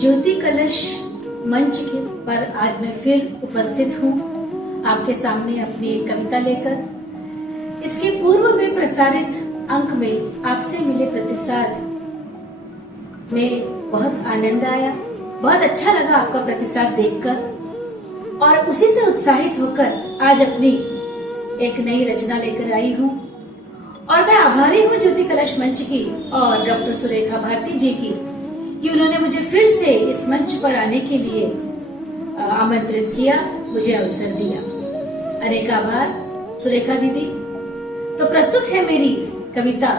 ज्योति कलश मंच के पर आज मैं फिर उपस्थित हूँ आपके सामने अपनी एक कविता लेकर। इसके पूर्व में प्रसारित अंक में आपसे मिले प्रतिसाद में बहुत आनंद आया, बहुत अच्छा लगा आपका प्रतिसाद देखकर और उसी से उत्साहित होकर आज अपनी एक नई रचना लेकर आई हूँ। और मैं आभारी हूँ ज्योति कलश मंच की और डॉक्टर सुरेखा भारती जी की कि उन्होंने मुझे फिर से इस मंच पर आने के लिए आमंत्रित किया, मुझे अवसर दिया। अनेक आभार सुरेखा दीदी। तो प्रस्तुत है मेरी कविता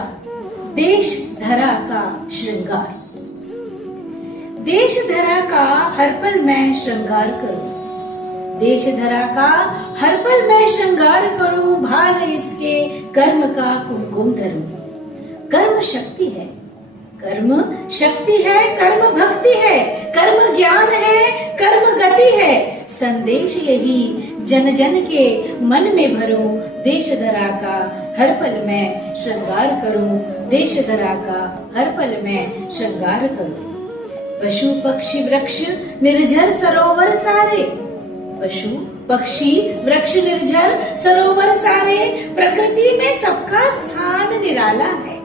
देश धरा का श्रृंगार। देश धरा का हर पल मैं श्रृंगार करूं, देश धरा का हर पल मैं श्रृंगार करूं, भाल इसके कर्म का कुमकुम धरूं। कर्म शक्ति है, कर्म शक्ति है, कर्म भक्ति है, कर्म ज्ञान है, कर्म गति है। संदेश यही जन जन के मन में भरूं, देश धरा का हर पल मैं श्रृंगार करूं, देश धरा का हर पल मैं श्रृंगार करूं। पशु पक्षी वृक्ष निर्झर सरोवर सारे, पशु पक्षी वृक्ष निर्झर सरोवर सारे, प्रकृति में सबका स्थान निराला है,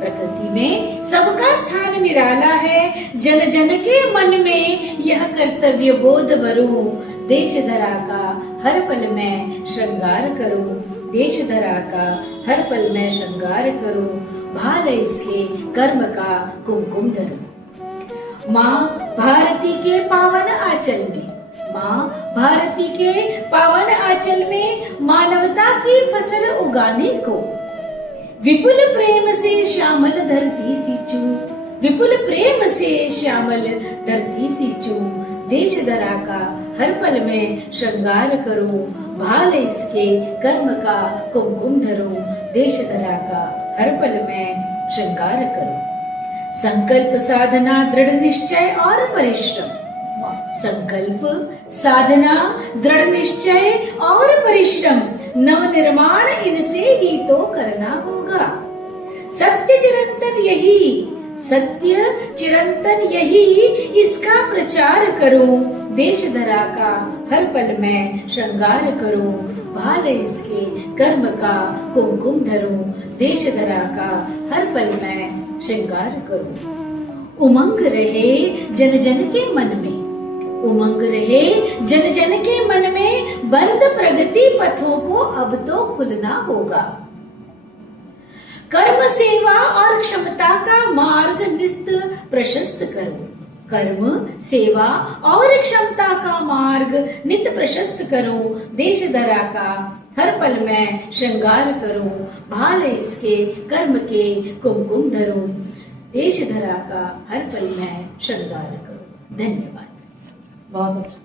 प्रकृति में सबका स्थान निराला है। जन जन के मन में यह कर्तव्य बोध भरूं, देश धरा का हर पल मैं श्रृंगार करूं, देश धरा का हर पल मैं श्रृंगार करूं, भाल इसके कर्म का कुमकुम धरूं। माँ भारती के पावन आंचल में, माँ भारती के पावन आंचल में मानवता की फसल उगाने को विपुल प्रेम से श्यामल धरती सींचू, विपुल प्रेम से श्यामल धरती सींचू, देश धरा का हर पल में श्रृंगार करूं, भाल इसके कर्म का कुमकुम धरूं, देश धरा का हर पल में श्रृंगार करूं। संकल्प साधना दृढ़ निश्चय और परिश्रम, संकल्प साधना दृढ़ निश्चय और परिश्रम, नव निर्माण इनसे ही तो करना होगा। सत्य चिरंतन यही, सत्य चिरंतन यही, इसका प्रचार करूं, देश धरा का हर पल में श्रृंगार करूं, भाल इसके कर्म का कुमकुम धरूं, देश धरा का हर पल में श्रृंगार करूं। उमंग रहे जन जन के मन में, उमंग रहे जन जन के मन में, बंद प्रगति पथों को अब तो खुलना होगा। कर्म सेवा और क्षमता का मार्ग नित्य प्रशस्त करो, कर्म सेवा और क्षमता का मार्ग नित्य प्रशस्त करो, देश धरा का हर पल में श्रृंगार करूं, भाल इसके कर्म के कुमकुम धरूं, देश धरा का हर पल में श्रृंगार करूं। धन्यवाद। बहुत अच्छा।